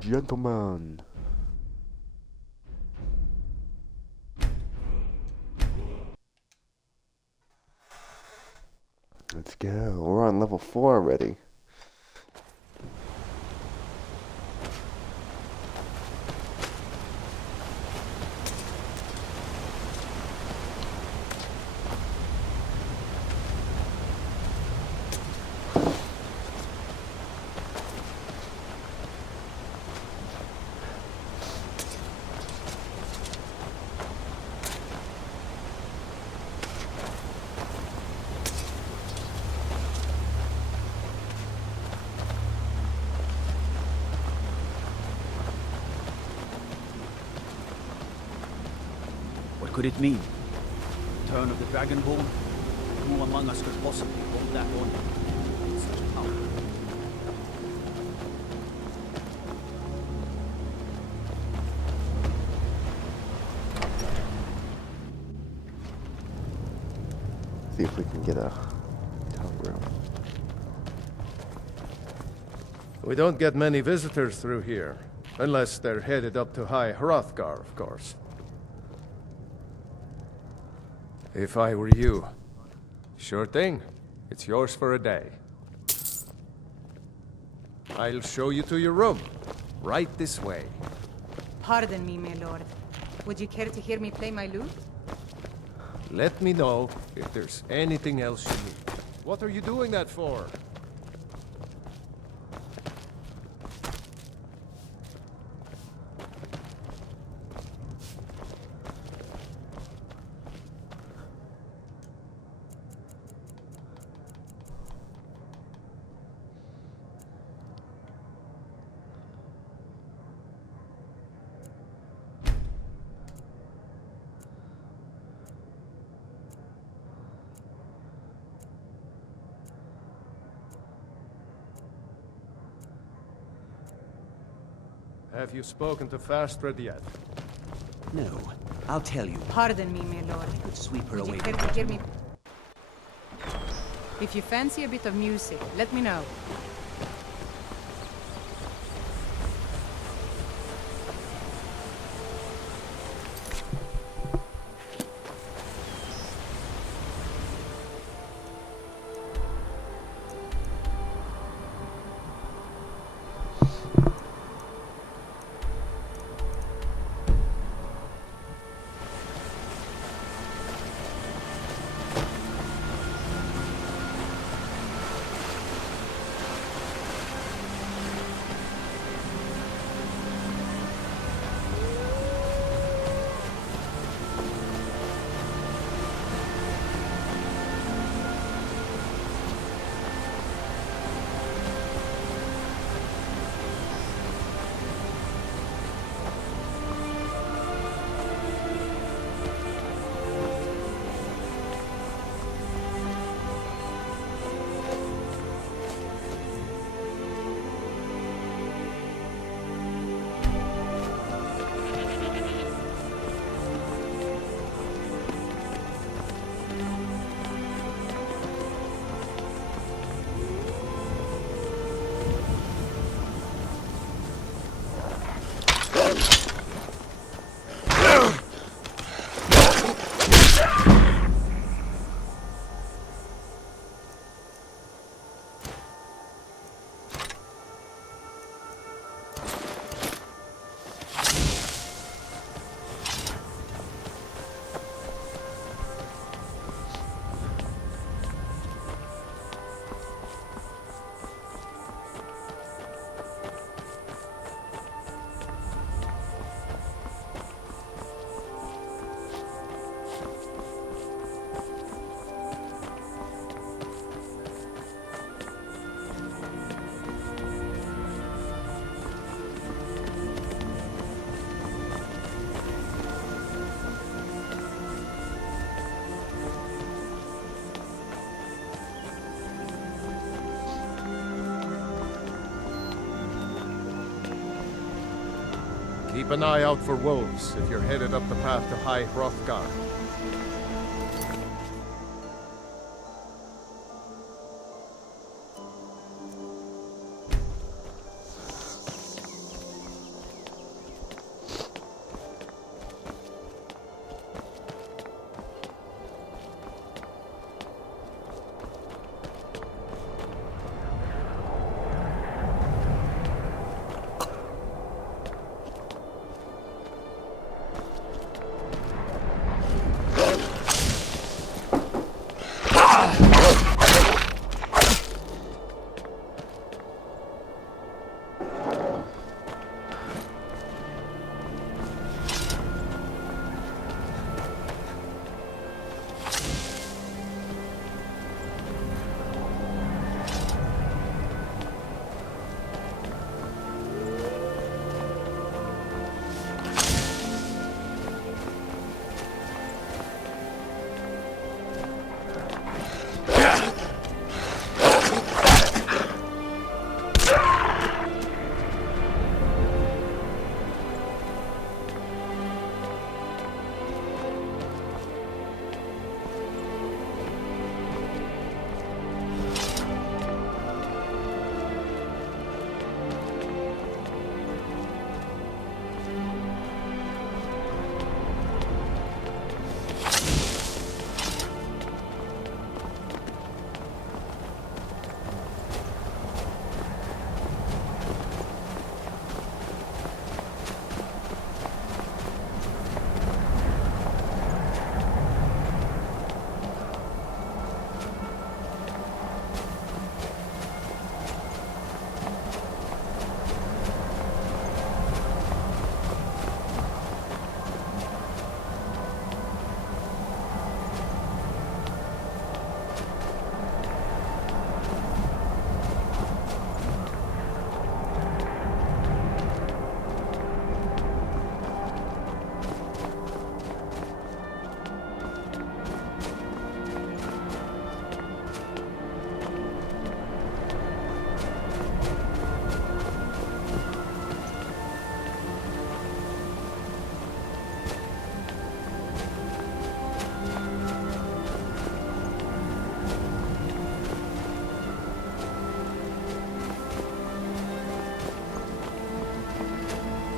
Gentlemen. Let's go. We're on level 4 already. What could it mean? Return of the Dragonborn? Who among us could possibly hold that honor with such power? See if we can get a tongue room. We don't get many visitors through here, unless they're headed up to High Hrothgar, of course. If I were you, sure thing. It's yours for a day. I'll show you to your room. Right this way. Pardon me, my lord. Would you care to hear me play my lute? Let me know if there's anything else you need. What are you doing that for? Have you spoken to Fastred yet? No, I'll tell you. Pardon me, my lord. Could sweep her Would away. you care to hear me? If you fancy a bit of music, let me know. Keep an eye out for wolves if you're headed up the path to High Hrothgar.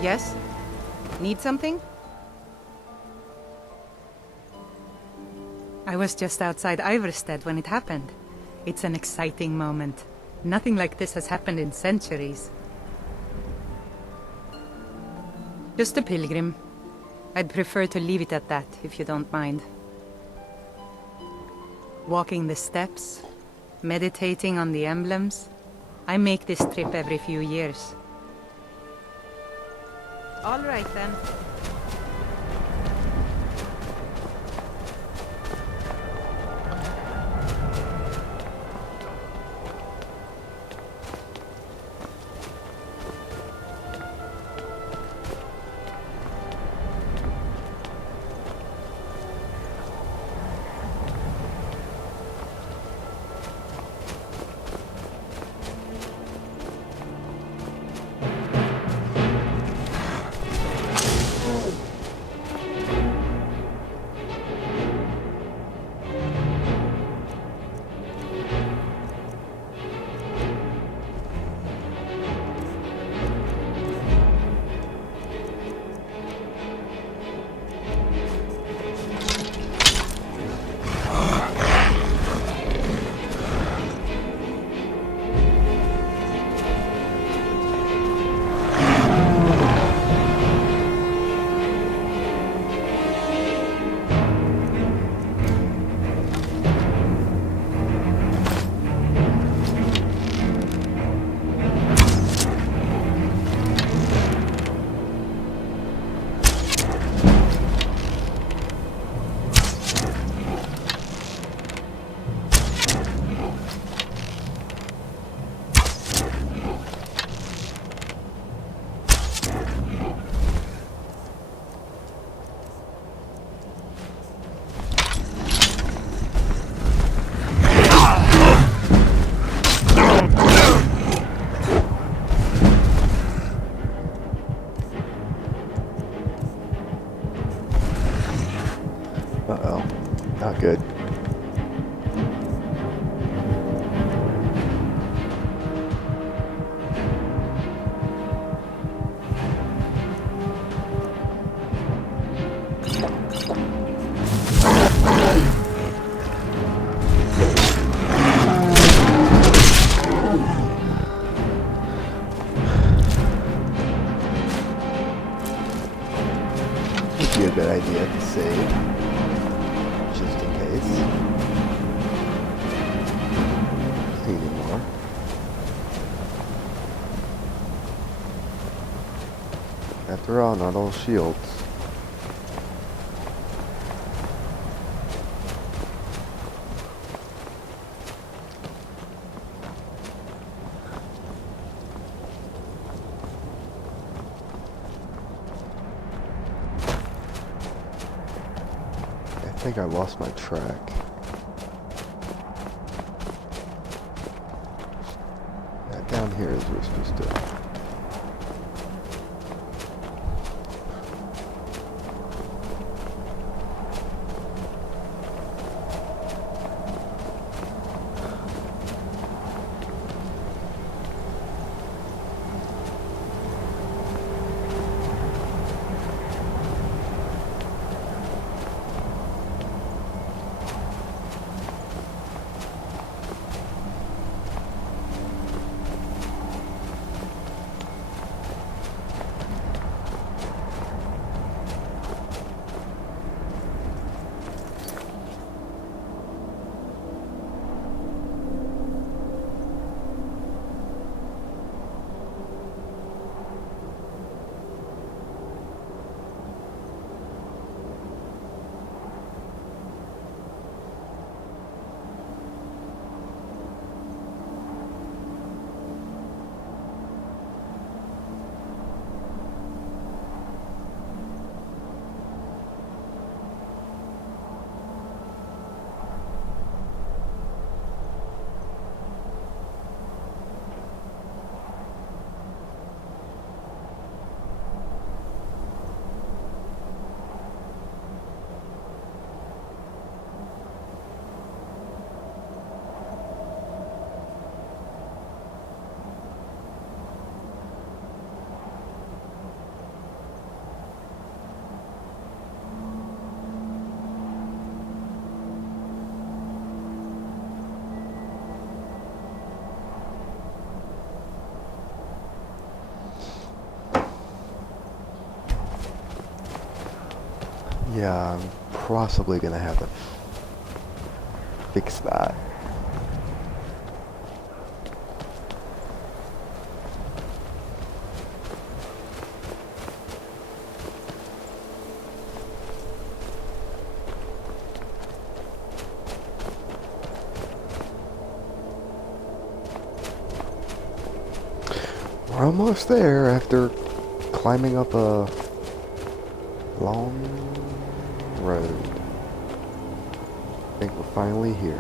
Yes? Need something? I was just outside Iverstead when it happened. It's an exciting moment. Nothing like this has happened in centuries. Just a pilgrim. I'd prefer to leave it at that, if you don't mind. Walking the steps, meditating on the emblems. I make this trip every few years. All right, then. Uh-oh. Not good. Would be a good idea to save. Just in case. See anymore. After all, not all shields. I think I lost my track. Yeah, down here is where we're supposed to. Yeah, I'm possibly gonna have to fix that. We're almost there after climbing up a long road. I think we're finally here.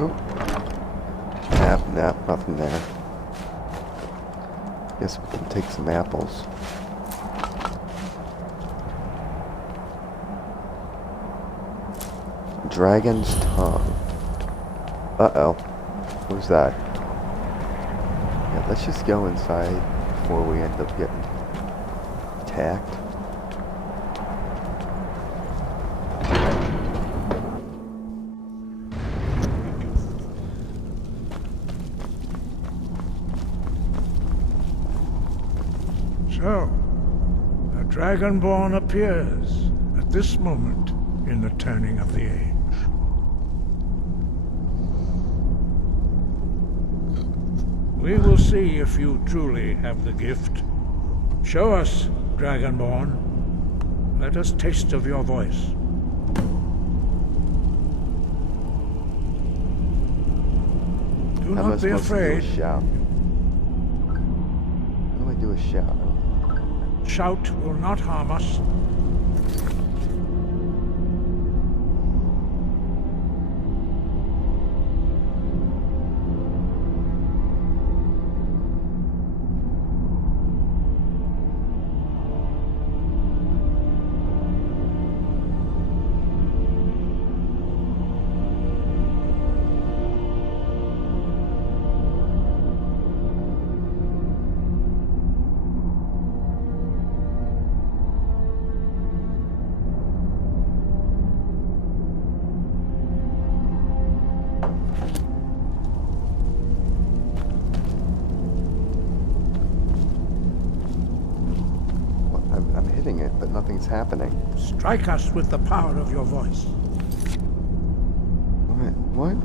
Oh. Nothing there. Guess we can take some apples. Dragon's tongue. Uh-oh. Who's that? Yeah, let's just go inside before we end up getting attacked. So, a Dragonborn appears at this moment in the turning of the age. We will see if you truly have the gift. Show us, Dragonborn. Let us taste of your voice. Do How am I not be supposed to do a afraid. shout? How do I do a shout? Shout will not harm us. I'm hitting it, but nothing's happening. Strike us with the power of your voice. What?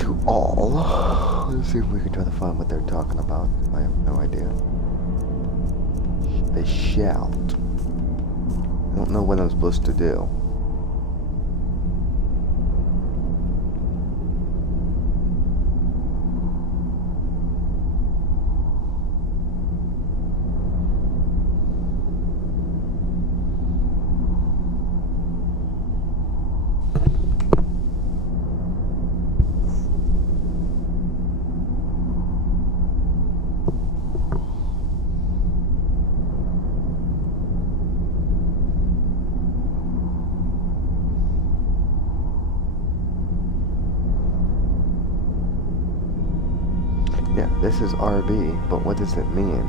To all. Let's see if we can try to find what they're talking about. I have no idea. They shout. I don't know what I'm supposed to do. Yeah, this is RB, but what does it mean?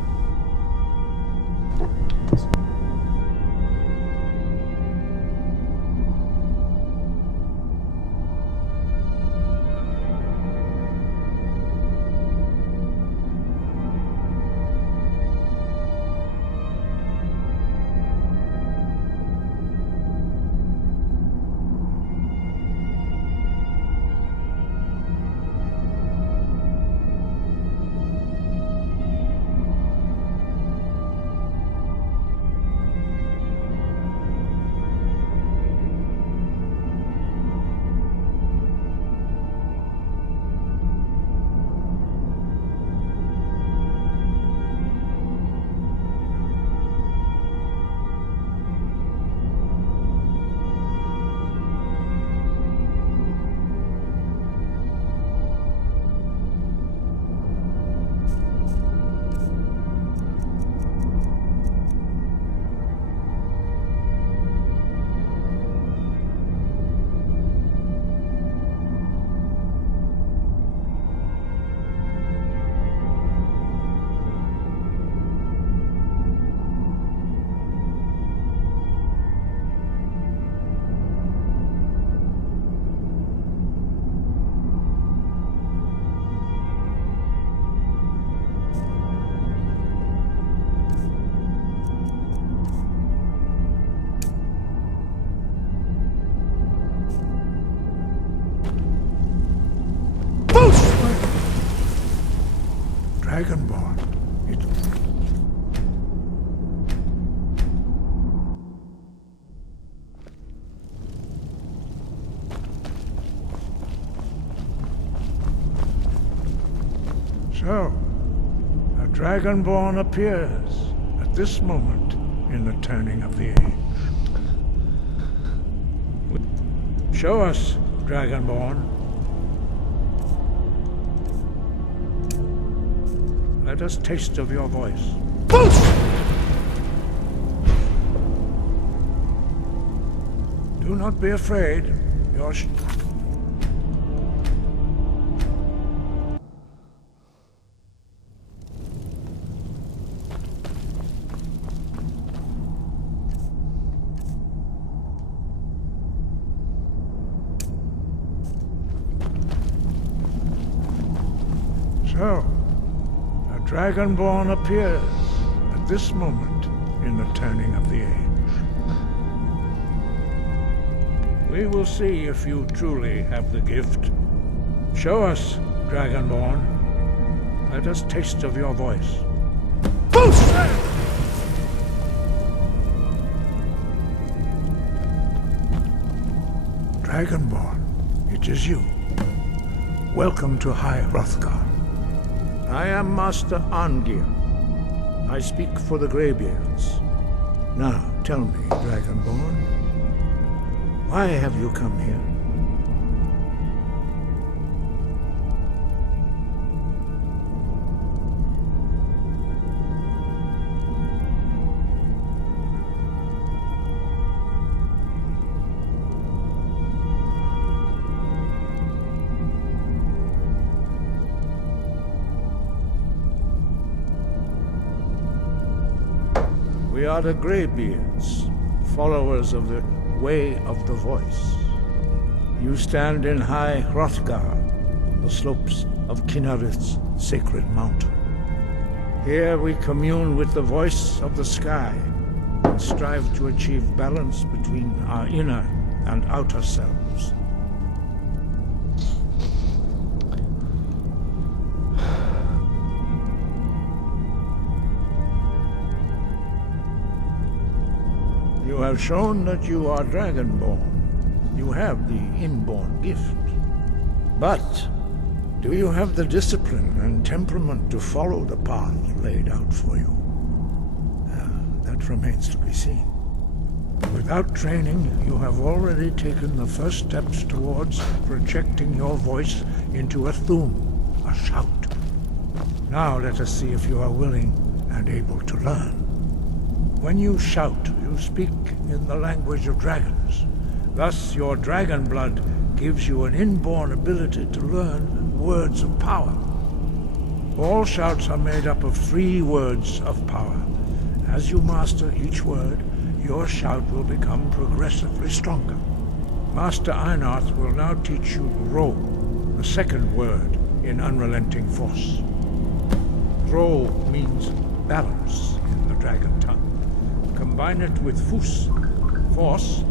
Dragonborn. So, a Dragonborn appears at this moment in the turning of the age. Show us, Dragonborn. Let us taste of your voice. Do not be afraid. Your So, a Dragonborn appears at this moment in the turning of the age. We will see if you truly have the gift. Show us, Dragonborn. Let us taste of your voice. Dragonborn, it is you. Welcome to High Hrothgar. I am Master Arngir. I speak for the Greybeards. Now, tell me, Dragonborn, why have you come here? We are the Greybeards, followers of the Way of the Voice. You stand in High Hrothgar, the slopes of Kinnarith's sacred mountain. Here we commune with the voice of the sky and strive to achieve balance between our inner and outer selves. You have shown that you are Dragonborn. You have the inborn gift. But do you have the discipline and temperament to follow the path laid out for you? That remains to be seen. Without training, you have already taken the first steps towards projecting your voice into a thum, a shout. Now let us see if you are willing and able to learn. When you shout, you speak in the language of dragons. Thus, your dragon blood gives you an inborn ability to learn words of power. All shouts are made up of 3 words of power. As you master each word, your shout will become progressively stronger. Master Einarth will now teach you Ro, the second word in Unrelenting Force. Ro means balance in the dragon tongue. Combine it with Fus, force.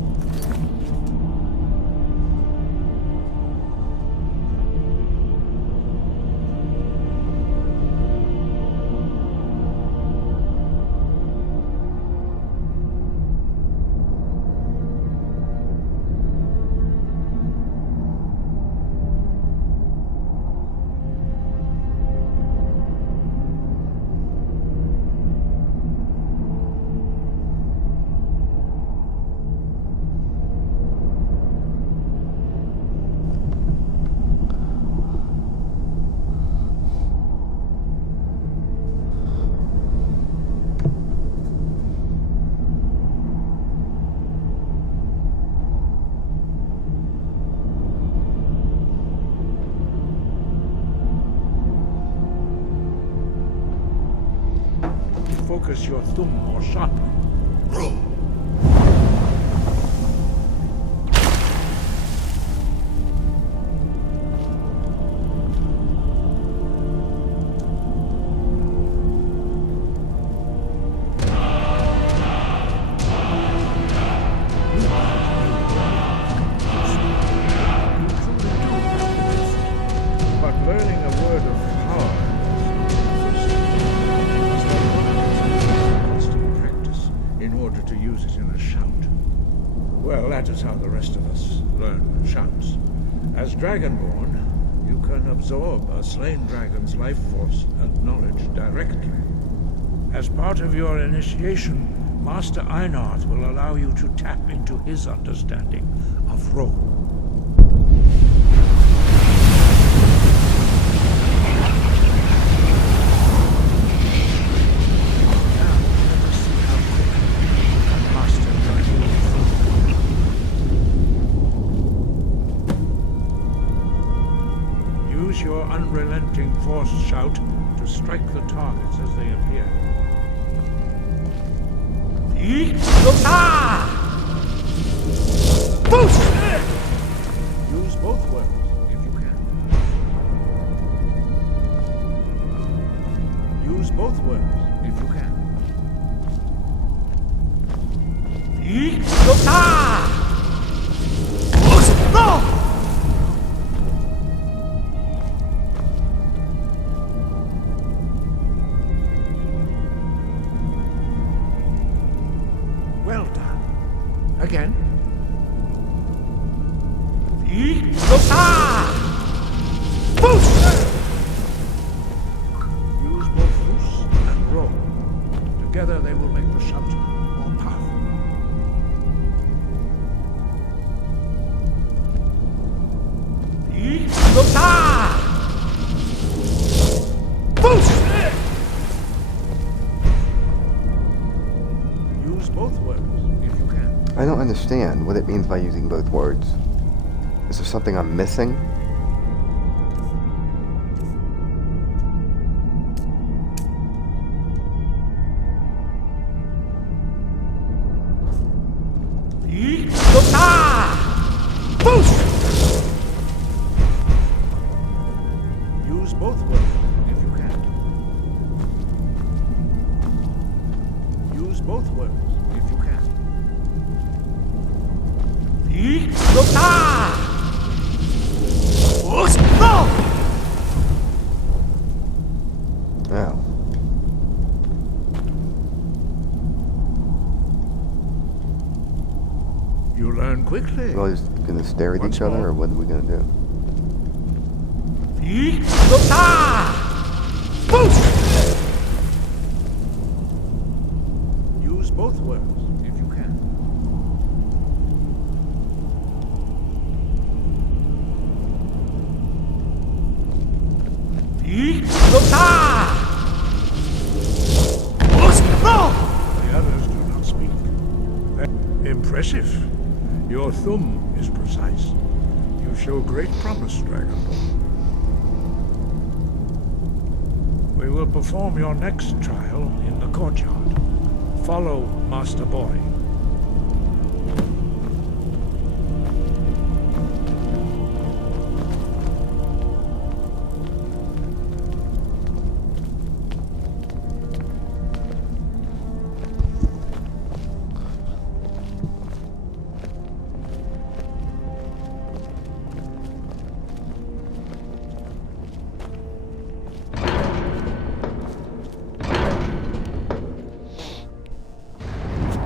Focus your thumb more sharply. But learning a word of power is Well, that is how the rest of us learn shouts. As Dragonborn, you can absorb a slain dragon's life force and knowledge directly. As part of your initiation, Master Einarth will allow you to tap into his understanding of role. Now, let us see how quickly you can master your new food. Use your unrelenting force shout to strike the targets as they appear. Use both words if you can. Use both words if you can. Well done. Again. Use both loose and roll. Together they will make the shout more powerful. Use both words if you can. I don't understand what it means by using both words. Is there something I'm missing? Use both words if you can. Use both words if you can. Oh. You learn quickly. We're all just gonna stare at Once each other, more. or what are we gonna do? Use both words if you can. The others do not speak. Impressive. Your thumb is precise. You show great promise, Dragonborn. We will perform your next trial in the courtyard. Follow Master Boy.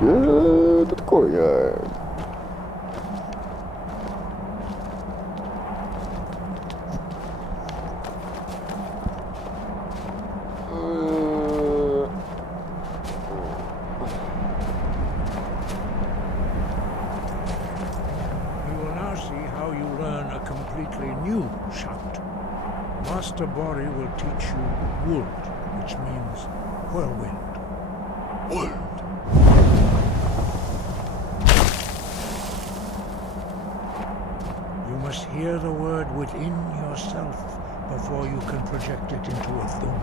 Good to the courtyard. We will now see how you learn a completely new shout. Master Bori will teach you Wold, which means whirlwind. You must hear the word within yourself before you can project it into a thum.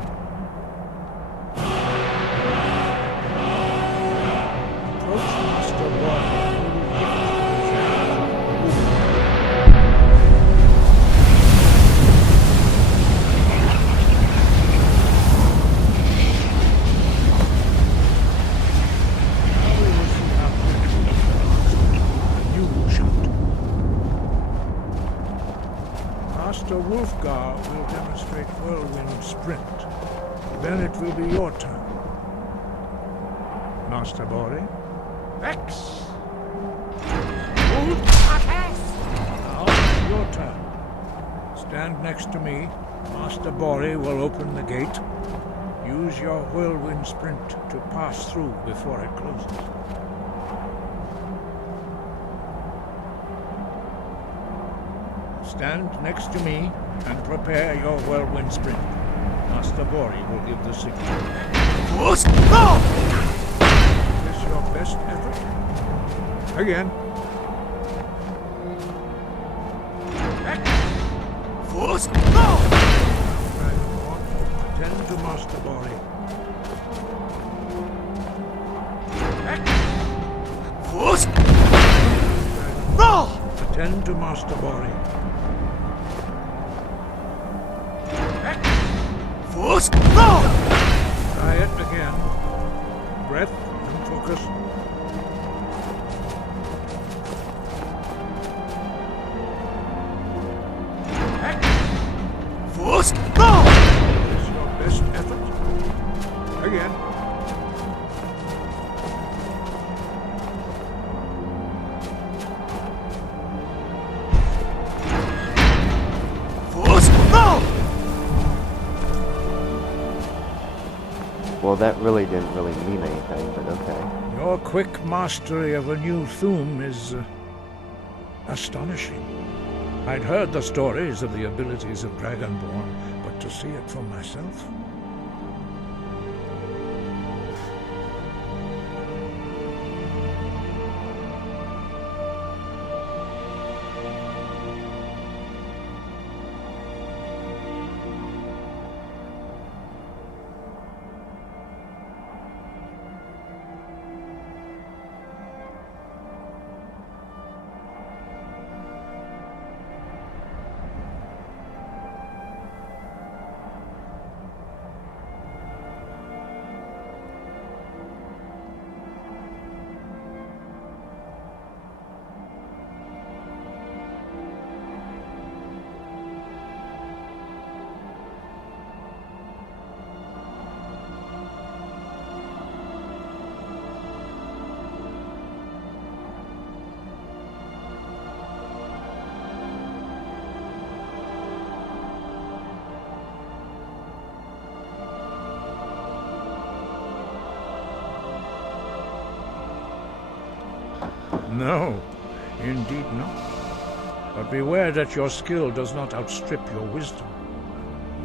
Approach Master Bori. Master Wolfgar will demonstrate Whirlwind Sprint. Then it will be your turn. Master Bori, X! Stand next to me. Master Bori will open the gate. Use your whirlwind sprint to pass through before it closes. Stand next to me and prepare your whirlwind sprint. Master Bori will give the signal. Is this your best effort? Again. Attend to Master Bori. Attend to Master Bori. Try it again. Breath and focus. Is this your best effort? Again. Well, that really didn't really mean anything, but okay. Your quick mastery of a new Thum is astonishing. I'd heard the stories of the abilities of Dragonborn, but to see it for myself... No, indeed not. But beware that your skill does not outstrip your wisdom.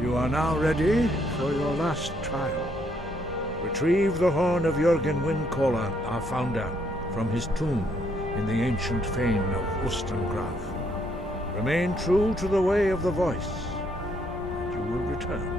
You are now ready for your last trial. Retrieve the horn of Jürgen Windcaller, our founder, from his tomb in the ancient fane of Ustengrav. Remain true to the way of the voice, and you will return.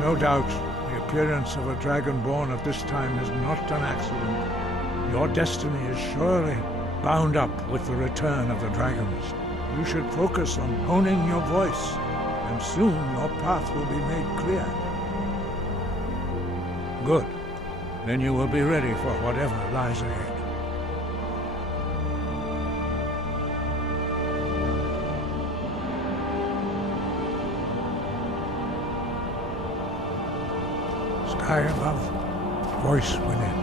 No doubt, the appearance of a Dragonborn at this time is not an accident. Your destiny is surely bound up with the return of the dragons. You should focus on honing your voice, and soon your path will be made clear. Good. Then you will be ready for whatever lies ahead. Sky above, voice within.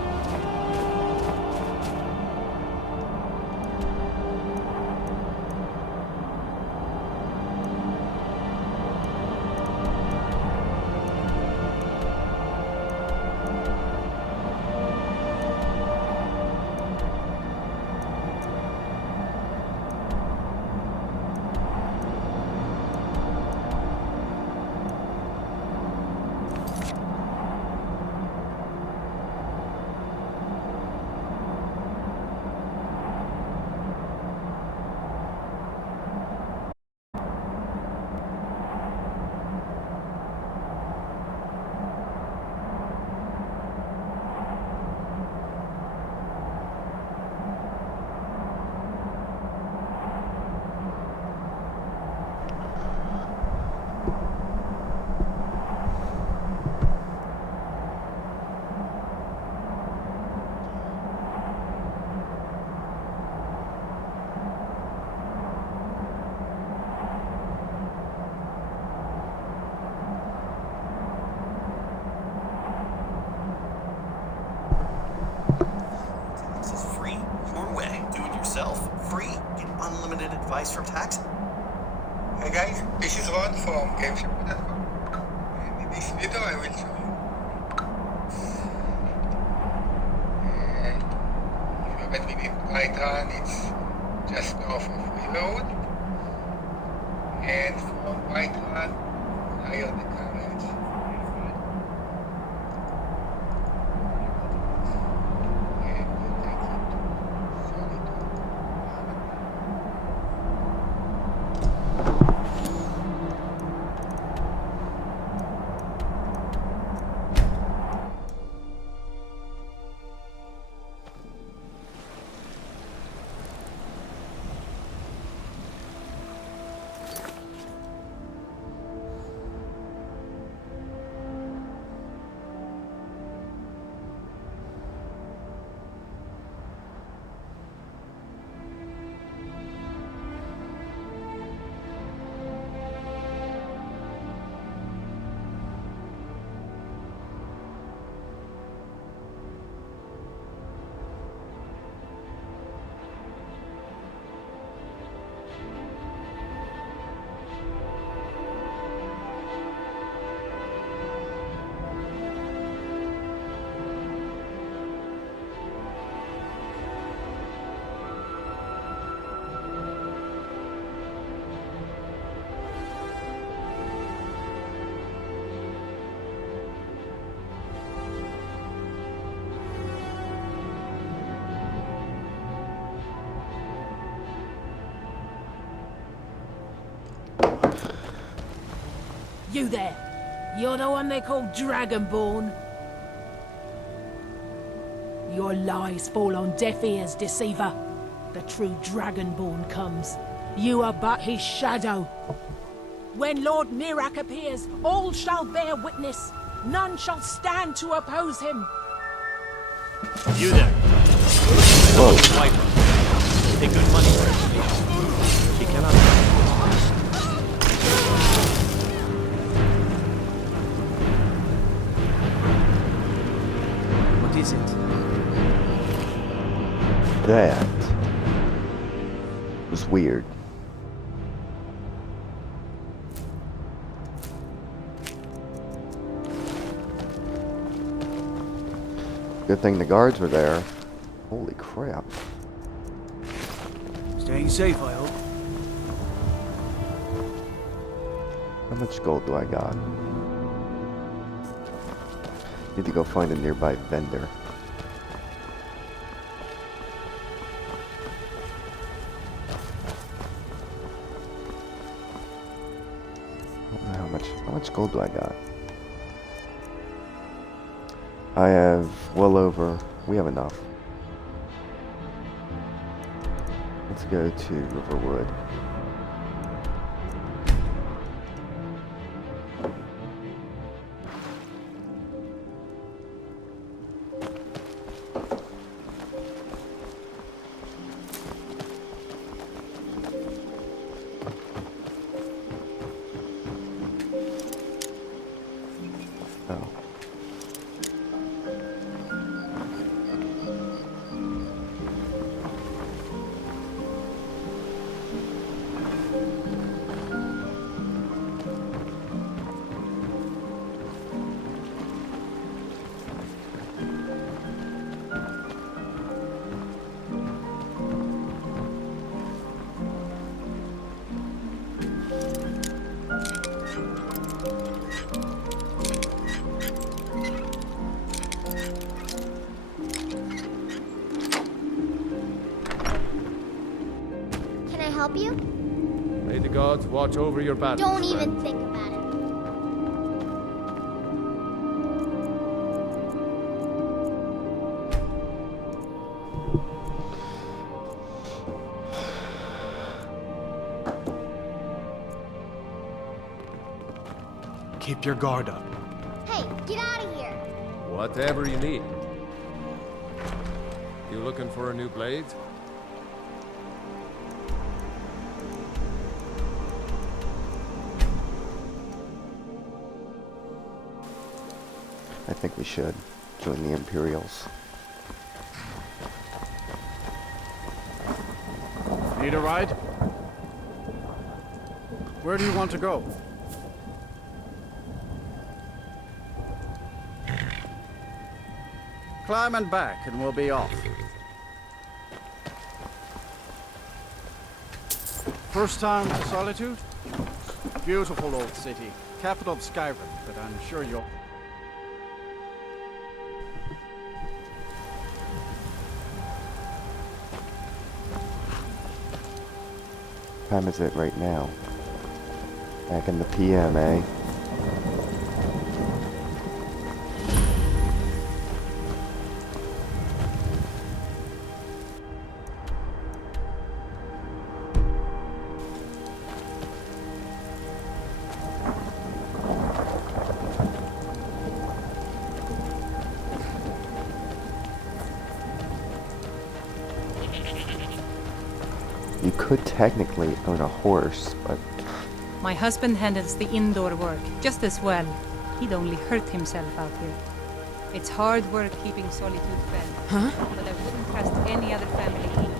advice from Tax? Hey guys, this is Ron from GameShop.com, and in this video I will show you. And if you haven't been in Whiterun, it's just off of Reload. And from Whiterun, hire the carriage. And we'll take you to Solitude. You there! You're the one they call Dragonborn? Your lies fall on deaf ears, deceiver. The true Dragonborn comes. You are but his shadow. When Lord Mirak appears, all shall bear witness. None shall stand to oppose him. You there. Whoa. Viper. Take good money for it. She cannot. What is it? That was weird. Good thing the guards were there. Holy crap. Staying safe, I hope. How much gold do I got? Need to go find a nearby vendor. I don't know how much gold do I got? I have well over, we have enough. Let's go to Riverwood. Oh. Can I help you? May the gods watch over your battle. Don't even think about it. Keep your guard up. Hey, get out of here! Whatever you need. You looking for a new blade? I think we should join the Imperials. Need a ride? Where do you want to go? Climb and back, and we'll be off. First time to Solitude? Beautiful old city. Capital of Skyrim, but I'm sure you'll... Time is it right now? Back in the PM, eh? You could technically own a horse, but... My husband handles the indoor work just as well. He'd only hurt himself out here. It's hard work keeping Solitude fed. Huh? But I wouldn't trust any other family either.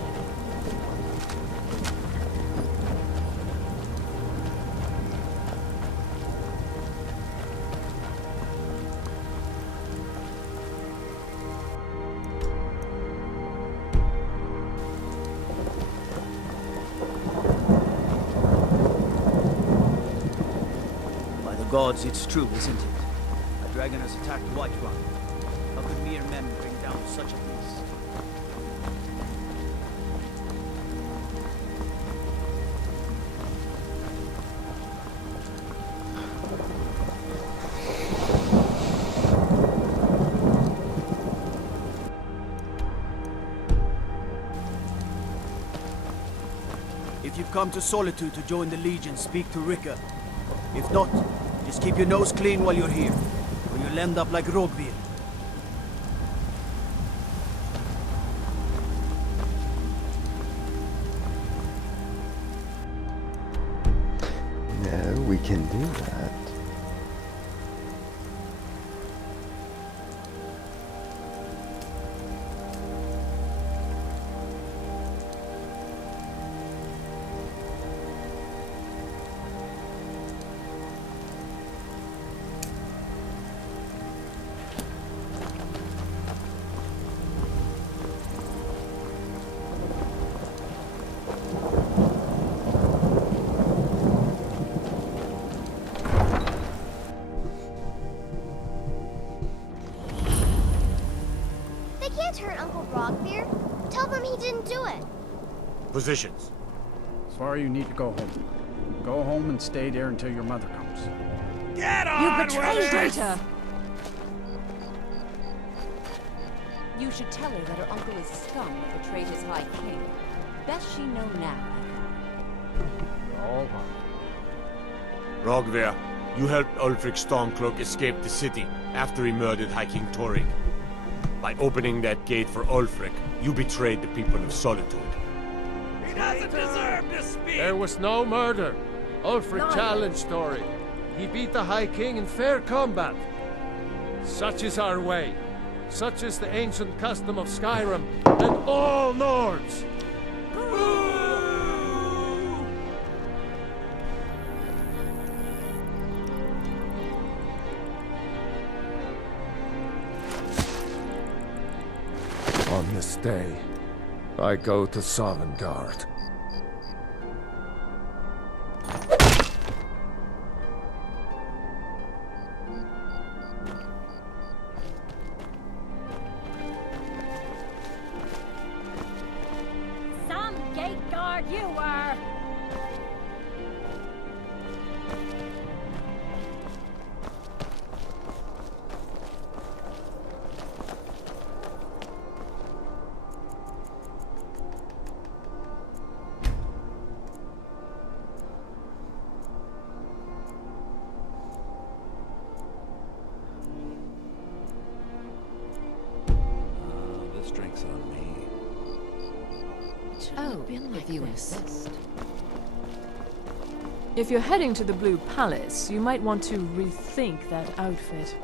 Gods, it's true, isn't it? A dragon has attacked Whiterun. How could mere men bring down such a beast? If you've come to Solitude to join the Legion, speak to Rika. If not, just keep your nose clean while you're here, or you'll end up like Rogvir. No, we can do that. Hurt Uncle Rogvir. Tell them he didn't do it. Positions. Sorry, you need to go home. Go home and stay there until your mother comes. Get on! You betrayed Rita! You should tell her that her uncle is scum that betrayed his High King. Best she know now. All right. Rogvir, you helped Ulfric Stormcloak escape the city after he murdered High King Torrig. By opening that gate for Ulfric, you betrayed the people of Solitude. He doesn't deserve to speak! There was no murder. Ulfric challenged Torrig. He beat the High King in fair combat. Such is our way. Such is the ancient custom of Skyrim and all Nords. On this day, I go to Sovngarde. Some gate guard you were! This drink's on me. Oh, if you insist. If you're heading to the Blue Palace, you might want to rethink that outfit.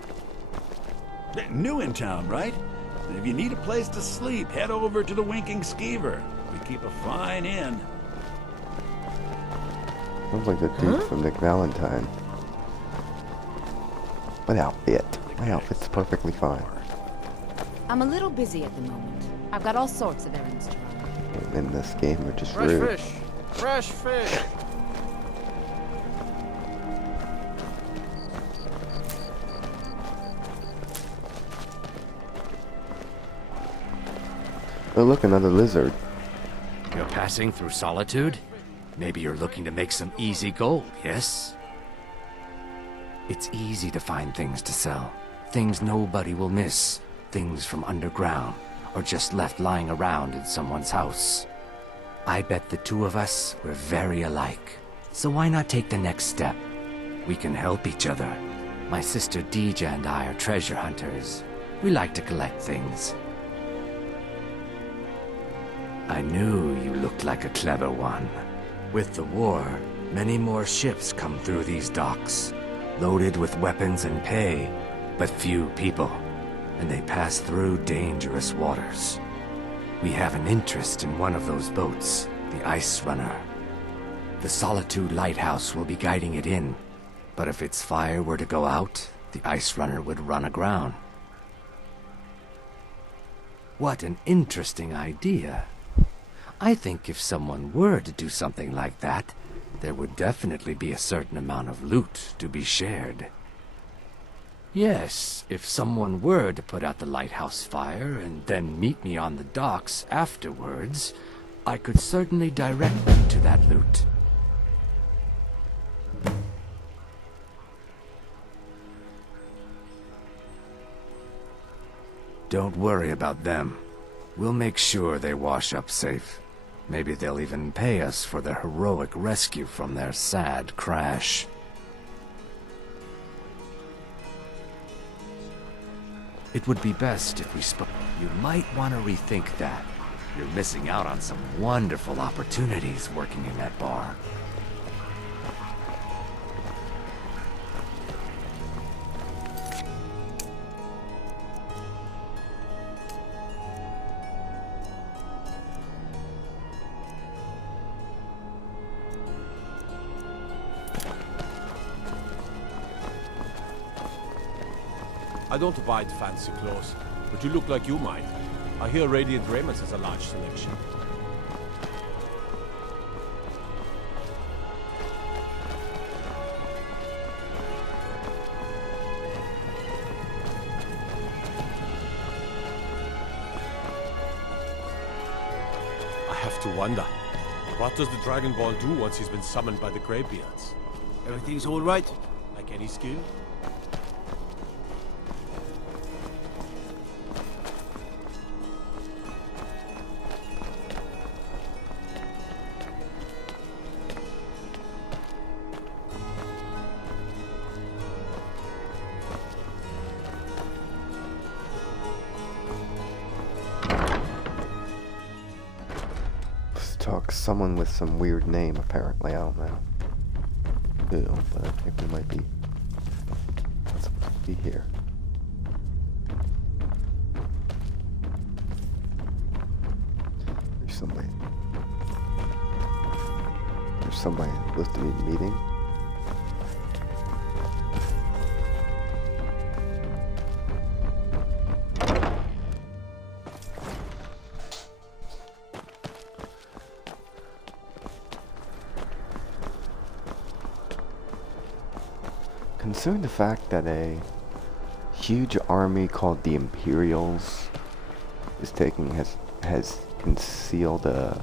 New in town, right? And if you need a place to sleep, head over to the Winking Skeever. We keep a fine inn. Sounds like the dude from Nick Valentine. What outfit? My outfit's perfectly fine. I'm a little busy at the moment. I've got all sorts of errands to run. In this game, are just Fresh rude. fish! Fresh fish! Oh, look, another lizard. You're passing through Solitude? Maybe you're looking to make some easy gold, yes? It's easy to find things to sell. Things nobody will miss. Things from underground, or just left lying around in someone's house. I bet the two of us were very alike. So why not take the next step? We can help each other. My sister Deja and I are treasure hunters. We like to collect things. I knew you looked like a clever one. With the war, many more ships come through these docks, loaded with weapons and pay, but few people, and they pass through dangerous waters. We have an interest in one of those boats, the Ice Runner. The Solitude Lighthouse will be guiding it in, but if its fire were to go out, the Ice Runner would run aground. What an interesting idea. I think if someone were to do something like that, there would definitely be a certain amount of loot to be shared. Yes, if someone were to put out the lighthouse fire and then meet me on the docks afterwards, I could certainly direct them to that loot. Don't worry about them. We'll make sure they wash up safe. Maybe they'll even pay us for their heroic rescue from their sad crash. It would be best if we spoke. You might want to rethink that. You're missing out on some wonderful opportunities working in that bar. I don't buy fancy clothes, but you look like you might. I hear Radiant Raymond has a large selection. I have to wonder, what does the Dragon Ball do once he's been summoned by the Greybeards? Everything's all right? Like any skill? Talk someone with some weird name, apparently. I don't know who, but I think we might be not supposed to be here. There's somebody supposed to be meeting. Considering the fact that a huge army called the Imperials is has concealed a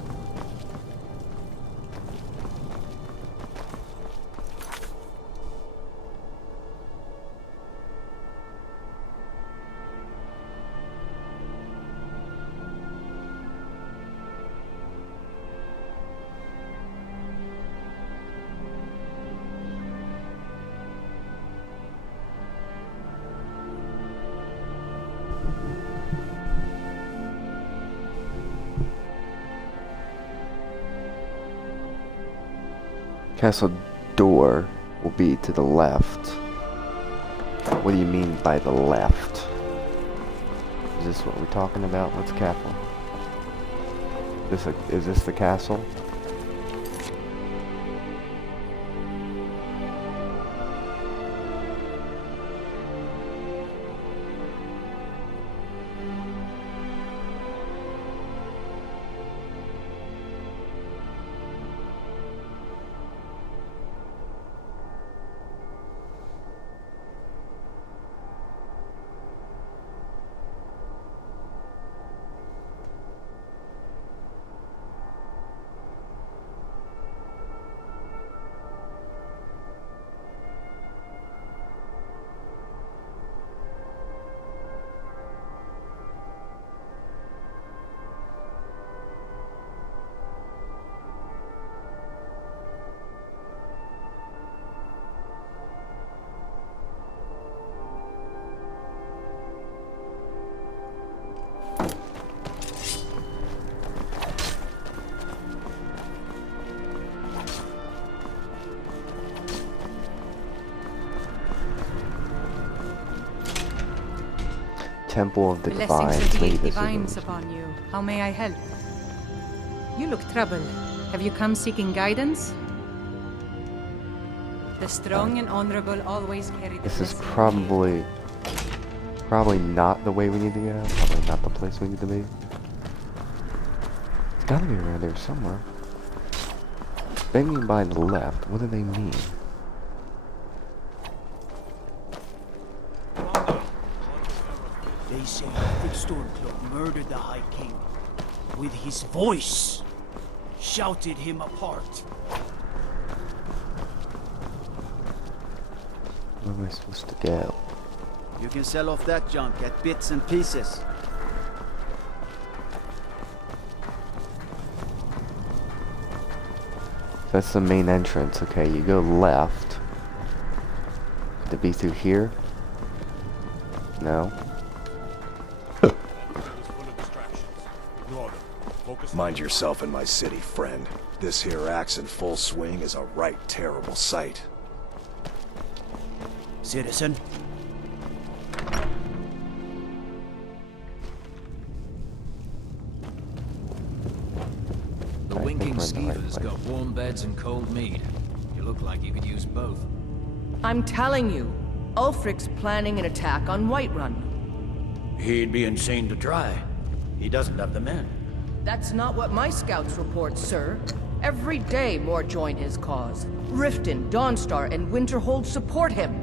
castle door will be to the left. What do you mean by the left? Is this what we're talking about? What's castle? Is this the castle? Temple of the Blessings Divine. of the Maybe Eight this is Divines what upon you. How may I help? You look troubled. Have you come seeking guidance? The strong and honorable always carry the this is blessing. probably not the way we need to go. Probably not the place we need to be. It's gotta be around here somewhere. They mean by the left. What do they mean? They say Ulfric Stormcloak murdered the High King. With his voice. Shouted him apart. Where am I supposed to go? You can sell off that junk at bits and pieces. That's the main entrance. Okay, you go left. Could it be through here? No. Mind yourself in my city, friend. This here axe in full swing is a right terrible sight. Citizen? The Winking Skeever's got warm beds and cold mead. You look like you could use both. I'm telling you, Ulfric's planning an attack on Whiterun. He'd be insane to try. He doesn't have the men. That's not what my scouts report, sir. Every day more join his cause. Riften, Dawnstar, and Winterhold support him.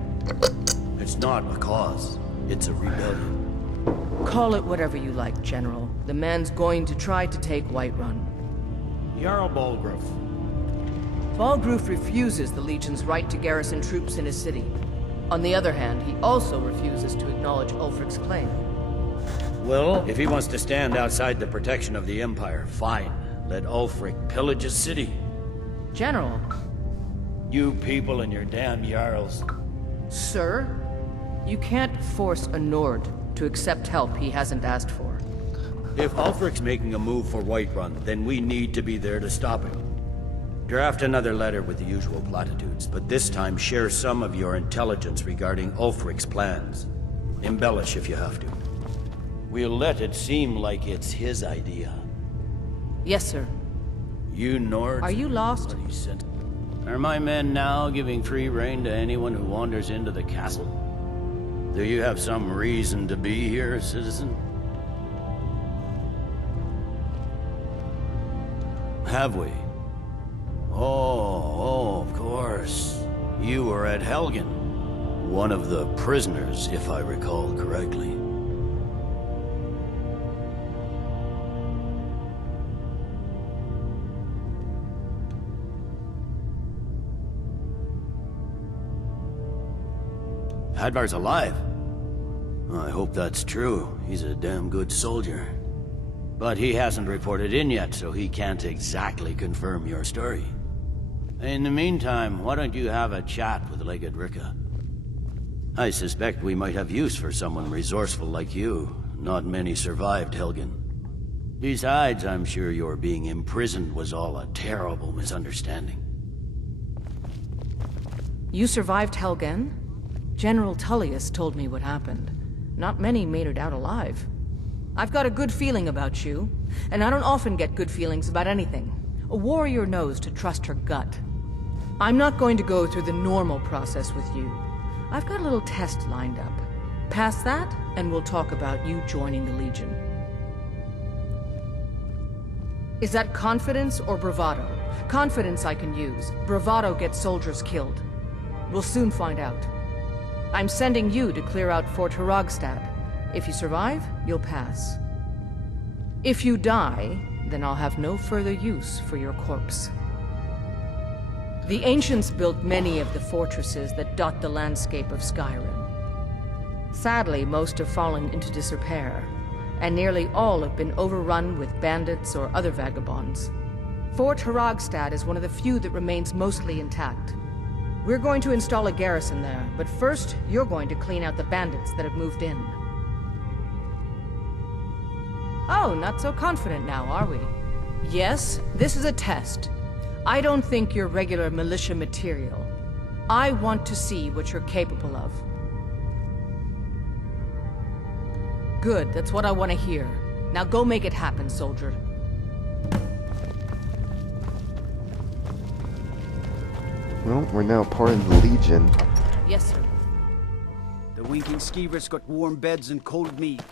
It's not a cause. It's a rebellion. Call it whatever you like, General. The man's going to try to take Whiterun. Jarl Balgruuf. Balgruuf refuses the Legion's right to garrison troops in his city. On the other hand, he also refuses to acknowledge Ulfric's claim. Well, if he wants to stand outside the protection of the Empire, fine. Let Ulfric pillage his city. General. You people and your damn Jarls. Sir, you can't force a Nord to accept help he hasn't asked for. If Ulfric's making a move for Whiterun, then we need to be there to stop him. Draft another letter with the usual platitudes, but this time share some of your intelligence regarding Ulfric's plans. Embellish if you have to. We'll let it seem like it's his idea. Yes, sir. You Nords... Are you lost? Are my men now giving free rein to anyone who wanders into the castle? Do you have some reason to be here, citizen? Have we? Oh, of course. You were at Helgen. One of the prisoners, if I recall correctly. Hadvar's alive. I hope that's true. He's a damn good soldier. But he hasn't reported in yet, so he can't exactly confirm your story. In the meantime, why don't you have a chat with Legate Ricka? I suspect we might have use for someone resourceful like you. Not many survived Helgen. Besides, I'm sure your being imprisoned was all a terrible misunderstanding. You survived Helgen? General Tullius told me what happened. Not many made it out alive. I've got a good feeling about you, and I don't often get good feelings about anything. A warrior knows to trust her gut. I'm not going to go through the normal process with you. I've got a little test lined up. Pass that, and we'll talk about you joining the Legion. Is that confidence or bravado? Confidence I can use. Bravado gets soldiers killed. We'll soon find out. I'm sending you to clear out Fort Hrogstad. If you survive, you'll pass. If you die, then I'll have no further use for your corpse. The ancients built many of the fortresses that dot the landscape of Skyrim. Sadly, most have fallen into disrepair, and nearly all have been overrun with bandits or other vagabonds. Fort Hrogstad is one of the few that remains mostly intact. We're going to install a garrison there, but first, you're going to clean out the bandits that have moved in. Oh, not so confident now, are we? Yes, this is a test. I don't think you're regular militia material. I want to see what you're capable of. Good, that's what I want to hear. Now go make it happen, soldier. Well, we're now part of the Legion. Yes, sir. The winking skeevers got warm beds and cold meat.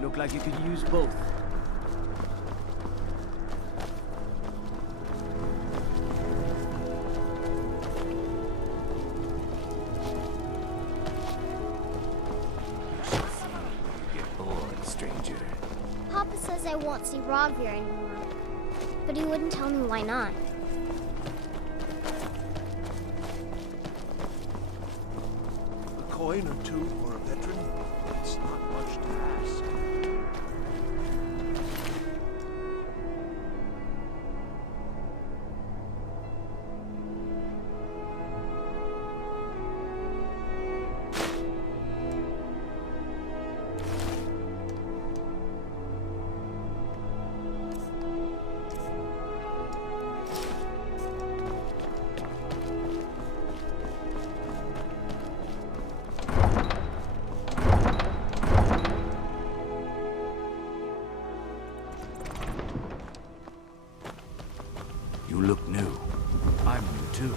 Look like you could use both. Get bored, stranger. Papa says I won't see Rogvir anymore. But he wouldn't tell me why not. A coin or two for a veteran? It's not much to ask. You look new. I'm new too.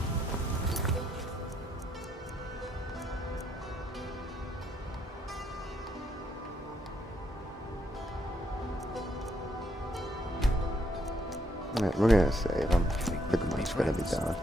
Alright, we're gonna save. I'm pretty much gonna be done.